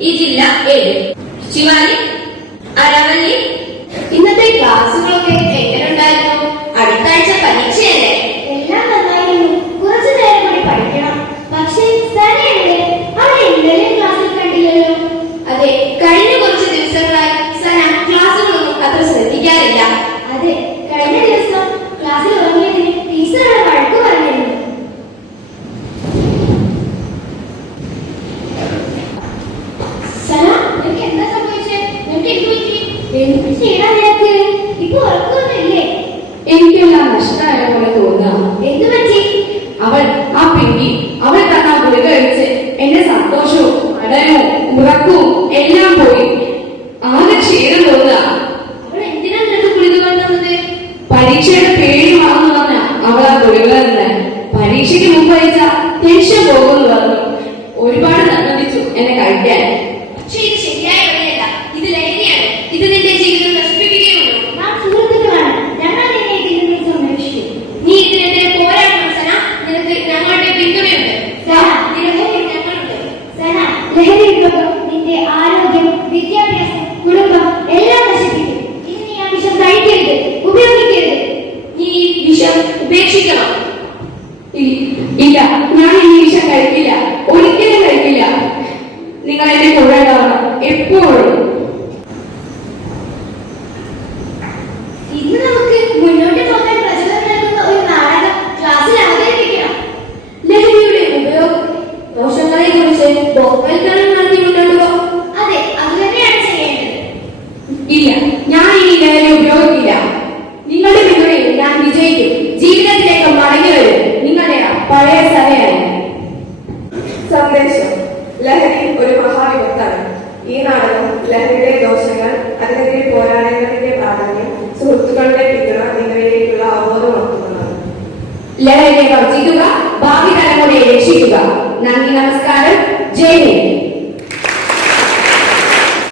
ഈ ജില്ല ഏഴ് ശിവാനി അരവല്ലി ഇന്നത്തെ ക്ലാസ് നിനക്ക് എന്താ സംഭവിച്ചേ? നിനക്ക് എന്ത് പറ്റി? എന്ത് ചെയ്യണം നിനക്ക്? ഇപ്പൊ ഉറക്കൊന്നുമില്ലേ? എനിക്കെല്ലാം നഷ്ടമായ പോലെ തോന്നുക എന്ത് പറ്റി? അവൾ ആ അവൾ തന്ന ഗുളിക കഴിച്ച് എന്റെ സന്തോഷവും പഠനവും ഉറക്കവും എല്ലാം പോയി. ആകെ ക്ഷീണം തോന്നുക അവൾ എന്തിനാ നിനക്ക് ഗുളിക കൊണ്ടുവന്നത്? പരീക്ഷയുടെ പേടി മറന്നു പറഞ്ഞ അവൾ ആ ഗുളിക തന്നെ പരീക്ഷയ്ക്ക് മുമ്പ് ടെൻഷൻ പോകുമെന്ന് പറഞ്ഞു. ഒരുപാട് നിർബന്ധിച്ചു എന്നെ കഴിക്കാൻ. വിദ്യാഭ്യാസം എല്ലാം ഇനി വിഷം ഉപയോഗിക്കരുത്. വിഷം ഉപേക്ഷിക്കണം. വിഷം നിങ്ങൾ എപ്പോഴും. ഇന്ന് നമുക്ക് മുന്നോട്ട് അതെ അത് തന്നെയാണ് ചെയ്യേണ്ടത്. ഇല്ല ഞാൻ ഈ ലഹരി ഉപയോഗിക്കില്ല. നിങ്ങളുടെ പിന്തുണയിൽ ഞാൻ വിജയിക്കും. ജീവിതത്തിലേക്ക് മടങ്ങി വരും. നിങ്ങളുടെ പഴയ സന്ദേശം. ലഹരി ഒരു മഹാവിപത്താണ്. ഈ നാടകം ലഹരിയുടെ ദോഷങ്ങൾ അതിനെതിരെ പോരാടേണ്ടതിന്റെ പ്രാധാന്യം സുഹൃത്തുക്കളുടെ പിന്തുണ എന്നിവയിലേക്കുള്ള അവബോധം ലഹരിയെ വർജിക്കുക ഭാവി തലമുറയെ രക്ഷിക്കുക. നന്ദി നമസ്കാരം. Jamie.